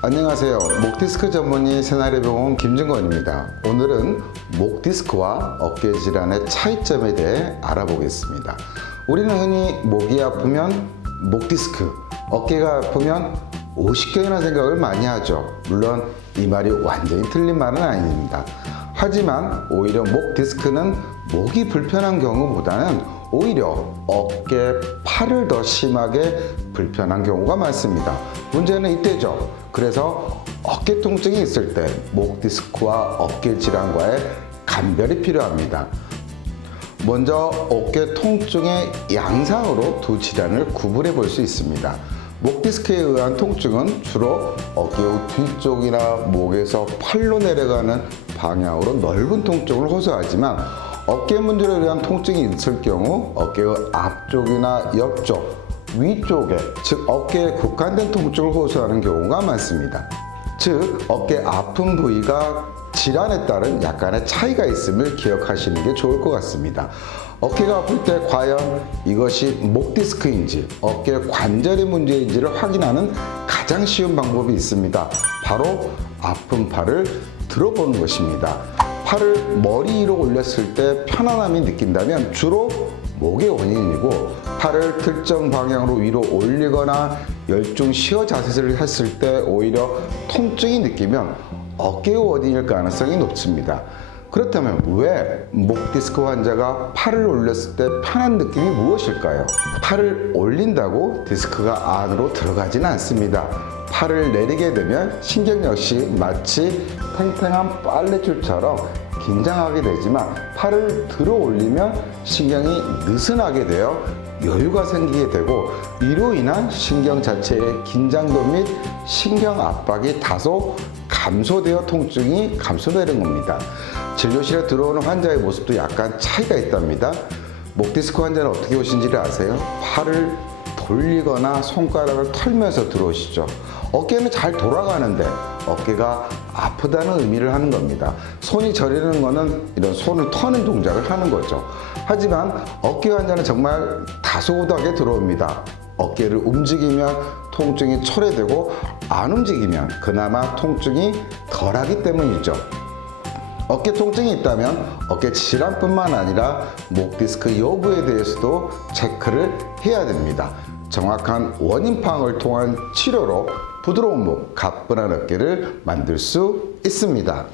안녕하세요. 목디스크 전문의 새나리병원 김진건입니다. 오늘은 목디스크와 어깨 질환의 차이점에 대해 알아보겠습니다. 우리는 흔히 목이 아프면 목디스크, 어깨가 아프면 오십경이라는 생각을 많이 하죠. 물론 이 말이 완전히 틀린 말은 아닙니다. 하지만 오히려 목 디스크는 목이 불편한 경우보다는 오히려 어깨, 팔을 더 심하게 불편한 경우가 많습니다. 문제는 이때죠. 그래서 어깨 통증이 있을 때 목 디스크와 어깨 질환과의 감별이 필요합니다. 먼저 어깨 통증의 양상으로 두 질환을 구분해 볼 수 있습니다. 목 디스크에 의한 통증은 주로 어깨 뒤쪽이나 목에서 팔로 내려가는 방향으로 넓은 통증을 호소하지만 어깨 문제로 의한 통증이 있을 경우 어깨의 앞쪽이나 옆쪽, 위쪽에 즉 어깨에 국한된 통증을 호소하는 경우가 많습니다. 즉 어깨 아픈 부위가 질환에 따른 약간의 차이가 있음을 기억하시는 게 좋을 것 같습니다. 어깨가 아플 때 과연 이것이 목 디스크인지 어깨 관절의 문제인지를 확인하는 가장 쉬운 방법이 있습니다. 바로 아픈 팔을 들어보는 것입니다. 팔을 머리 위로 올렸을 때 편안함이 느낀다면 주로 목의 원인이고 팔을 특정 방향으로 위로 올리거나 열중 쉬어 자세를 했을 때 오히려 통증이 느끼면 어깨의 원인일 가능성이 높습니다. 그렇다면 왜 목 디스크 환자가 팔을 올렸을 때 편한 느낌이 무엇일까요? 팔을 올린다고 디스크가 안으로 들어가지는 않습니다. 팔을 내리게 되면 신경 역시 마치 탱탱한 빨래줄처럼 긴장하게 되지만 팔을 들어 올리면 신경이 느슨하게 되어 여유가 생기게 되고 이로 인한 신경 자체의 긴장도 및 신경 압박이 다소 감소되어 통증이 감소되는 겁니다. 진료실에 들어오는 환자의 모습도 약간 차이가 있답니다. 목 디스크 환자는 어떻게 오신지를 아세요? 팔을 돌리거나 손가락을 털면서 들어오시죠. 어깨는 잘 돌아가는데 어깨가 아프다는 의미를 하는 겁니다. 손이 저리는 거는 이런 손을 터는 동작을 하는 거죠. 하지만 어깨 환자는 정말 다소곳하게 들어옵니다. 어깨를 움직이면 통증이 철회되고 안 움직이면 그나마 통증이 덜하기 때문이죠. 어깨 통증이 있다면 어깨 질환뿐만 아니라 목 디스크 여부에 대해서도 체크를 해야 됩니다. 정확한 원인 파악을 통한 치료로 부드러운 목, 가뿐한 어깨를 만들 수 있습니다.